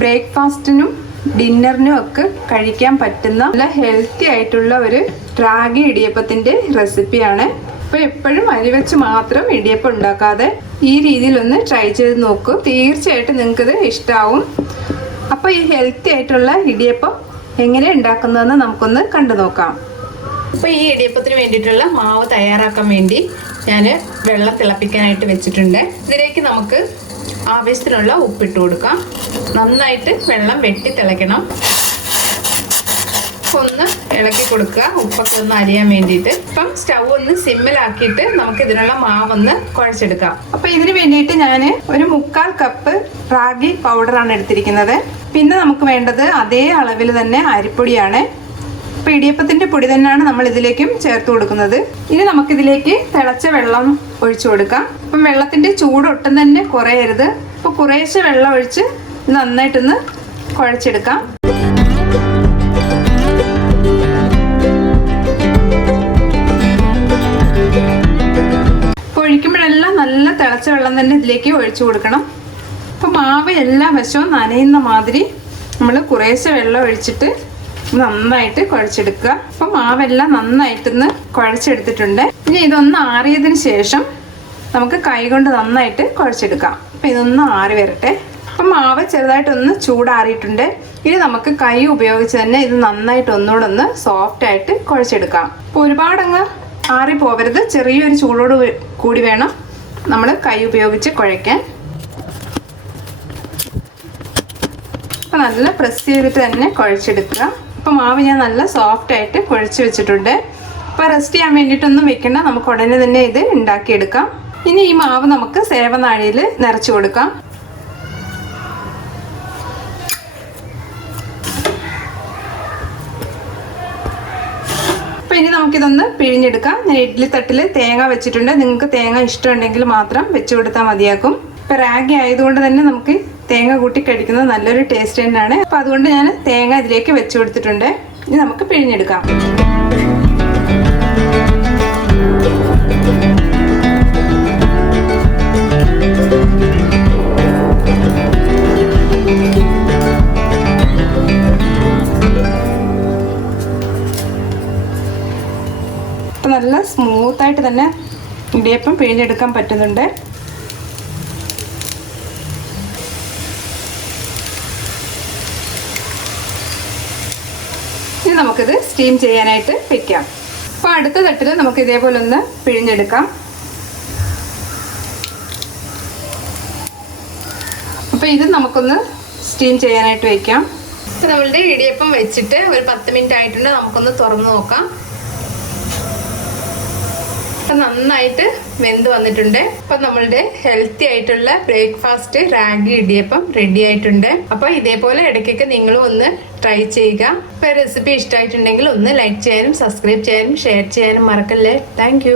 ബ്രേക്ക്ഫാസ്റ്റിനും ഡിന്നറിനും ഒക്കെ കഴിക്കാൻ പറ്റുന്ന നല്ല ഹെൽത്തി ആയിട്ടുള്ള ഒരു റാഗി ഇടിയപ്പത്തിൻ്റെ റെസിപ്പിയാണ്. അപ്പോൾ എപ്പോഴും അരി വെച്ച് മാത്രം ഇടിയപ്പം ഉണ്ടാക്കാതെ ഈ രീതിയിലൊന്ന് ട്രൈ ചെയ്ത് നോക്കൂ. തീർച്ചയായിട്ടും നിങ്ങൾക്കിത് ഇഷ്ടമാവും. അപ്പോൾ ഈ ഹെൽത്തി ആയിട്ടുള്ള ഇടിയപ്പം എങ്ങനെ ഉണ്ടാക്കുന്നതെന്ന് നമുക്കൊന്ന് കണ്ടു നോക്കാം. അപ്പോൾ ഈ ഇടിയപ്പത്തിന് വേണ്ടിയിട്ടുള്ള മാവ് തയ്യാറാക്കാൻ വേണ്ടി ഞാൻ വെള്ളം തിളപ്പിക്കാനായിട്ട് വെച്ചിട്ടുണ്ട്. ഇതിലേക്ക് നമുക്ക് ആവശ്യത്തിനുള്ള ഉപ്പിട്ട് കൊടുക്കാം. നന്നായിട്ട് വെള്ളം വെട്ടി തിളയ്ക്കണം. ഒന്ന് ഇളക്കി കൊടുക്കുക, ഉപ്പൊക്കെ ഒന്ന് അരിയാൻ വേണ്ടിയിട്ട്. ഇപ്പം സ്റ്റൗ ഒന്ന് സിമ്മിലാക്കിയിട്ട് നമുക്ക് ഇതിനുള്ള മാവൊന്ന് കുഴച്ചെടുക്കാം. അപ്പോൾ ഇതിന് വേണ്ടിയിട്ട് ഞാൻ ഒരു 1/4 കപ്പ് റാഗി പൗഡറാണ് എടുത്തിരിക്കുന്നത്. പിന്നെ നമുക്ക് വേണ്ടത് അതേ അളവിൽ തന്നെ അരിപ്പൊടിയാണ്. അപ്പോൾ ഇടിയപ്പത്തിൻ്റെ പൊടി തന്നെയാണ് നമ്മൾ ഇതിലേക്കും ചേർത്ത് കൊടുക്കുന്നത്. ഇനി നമുക്കിതിലേക്ക് തിളച്ച വെള്ളം ഒഴിച്ചു കൊടുക്കാം. അപ്പം വെള്ളത്തിൻ്റെ ചൂട് ഒട്ടും തന്നെ കുറയരുത്. അപ്പോൾ കുറേശ്ശെ വെള്ളം ഒഴിച്ച് നന്നായിട്ടൊന്ന് കുഴച്ചെടുക്കാം. ഒഴിക്കുമ്പോഴെല്ലാം നല്ല തിളച്ച വെള്ളം തന്നെ ഇതിലേക്ക് ഒഴിച്ചു കൊടുക്കണം. അപ്പോൾ മാവ് എല്ലാ വശവും നനയുന്ന മാതിരി നമ്മൾ കുറേശ്ശെ വെള്ളം ഒഴിച്ചിട്ട് നന്നായിട്ട് കുഴച്ചെടുക്കുക. അപ്പോൾ മാവെല്ലാം നന്നായിട്ടൊന്ന് കുഴച്ചെടുത്തിട്ടുണ്ട്. ഇനി ഇതൊന്ന് ആറിയതിന് ശേഷം നമുക്ക് കൈ കൊണ്ട് നന്നായിട്ട് കുഴച്ചെടുക്കാം. അപ്പോൾ ഇതൊന്ന് ആറി വരട്ടെ. അപ്പം മാവ് ചെറുതായിട്ടൊന്ന് ചൂടാറിയിട്ടുണ്ട്. ഇനി നമുക്ക് കൈ ഉപയോഗിച്ച് തന്നെ ഇത് നന്നായിട്ട് ഒന്നുകൂടെ ഒന്ന് സോഫ്റ്റായിട്ട് കുഴച്ചെടുക്കാം. അപ്പോൾ ഒരുപാടങ്ങ് ആറി പോവരുത്. ചെറിയൊരു ചൂടോട് കൂടി വേണം നമ്മൾ കൈ ഉപയോഗിച്ച് കുഴയ്ക്കാൻ. അപ്പോൾ നല്ല പ്രസ് ചെയ്തിട്ട് തന്നെ കുഴച്ചെടുക്കുക. അപ്പോൾ മാവ് ഞാൻ നല്ല സോഫ്റ്റായിട്ട് കുഴച്ച് വെച്ചിട്ടുണ്ട്. അപ്പോൾ റെസ്റ്റ് ചെയ്യാൻ വേണ്ടിയിട്ടൊന്നും വെക്കേണ്ട, നമുക്ക് ഉടനെ തന്നെ ഇത് ഉണ്ടാക്കിയെടുക്കാം. ഇനി ഈ മാവ് നമുക്ക് സേവനാഴിയിൽ നിറച്ച് കൊടുക്കാം. അപ്പോൾ ഇനി നമുക്കിതൊന്ന് പിഴിഞ്ഞെടുക്കാം. ഞാൻ ഇഡ്ഡലി തട്ടിൽ തേങ്ങ വെച്ചിട്ടുണ്ട്. നിങ്ങൾക്ക് തേങ്ങ ഇഷ്ടമുണ്ടെങ്കിൽ മാത്രം വെച്ച് കൊടുത്താൽ മതിയാക്കും. ഇപ്പോൾ റാഗി ആയതുകൊണ്ട് തന്നെ നമുക്ക് തേങ്ങ കൂട്ടി കഴിക്കുന്നത് നല്ലൊരു ടേസ്റ്റ് തന്നെയാണ്. അപ്പോൾ അതുകൊണ്ട് ഞാൻ തേങ്ങ ഇതിലേക്ക് വെച്ച് കൊടുത്തിട്ടുണ്ട്. ഇനി നമുക്ക് പിഴിഞ്ഞെടുക്കാം. അപ്പോൾ നല്ല സ്മൂത്തായിട്ട് തന്നെ ഇടിയപ്പം പിഴിഞ്ഞെടുക്കാൻ പറ്റുന്നുണ്ട്. ഇനി നമുക്കിത് സ്റ്റീം ചെയ്യാനായിട്ട് വെക്കാം. അപ്പോൾ അടുത്ത തട്ടിൽ നമുക്ക് ഇതേപോലെ ഒന്ന് പിഴിഞ്ഞെടുക്കാം. അപ്പോൾ ഇത് നമുക്കൊന്ന് സ്റ്റീം ചെയ്യാനായിട്ട് വെക്കാം. അപ്പോൾ നമ്മളുടെ ഇടിയപ്പം വെച്ചിട്ട് ഒരു 10 മിനിറ്റ് ആയിട്ടുണ്ട്. നമുക്കൊന്ന് തുറന്ന് നോക്കാം. അപ്പം നന്നായിട്ട് വെന്ത് വന്നിട്ടുണ്ട്. അപ്പം നമ്മളുടെ ഹെൽത്തി ആയിട്ടുള്ള ബ്രേക്ക്ഫാസ്റ്റ് റാഗി ഇടിയപ്പം റെഡി ആയിട്ടുണ്ട്. അപ്പോൾ ഇതേപോലെ ഇടയ്ക്കൊക്കെ നിങ്ങളും ഒന്ന് ട്രൈ ചെയ്യുക. അപ്പോൾ റെസിപ്പി ഇഷ്ടമായിട്ടുണ്ടെങ്കിൽ ഒന്ന് ലൈക്ക് ചെയ്യാനും സബ്സ്ക്രൈബ് ചെയ്യാനും ഷെയർ ചെയ്യാനും മറക്കല്ലേ. താങ്ക്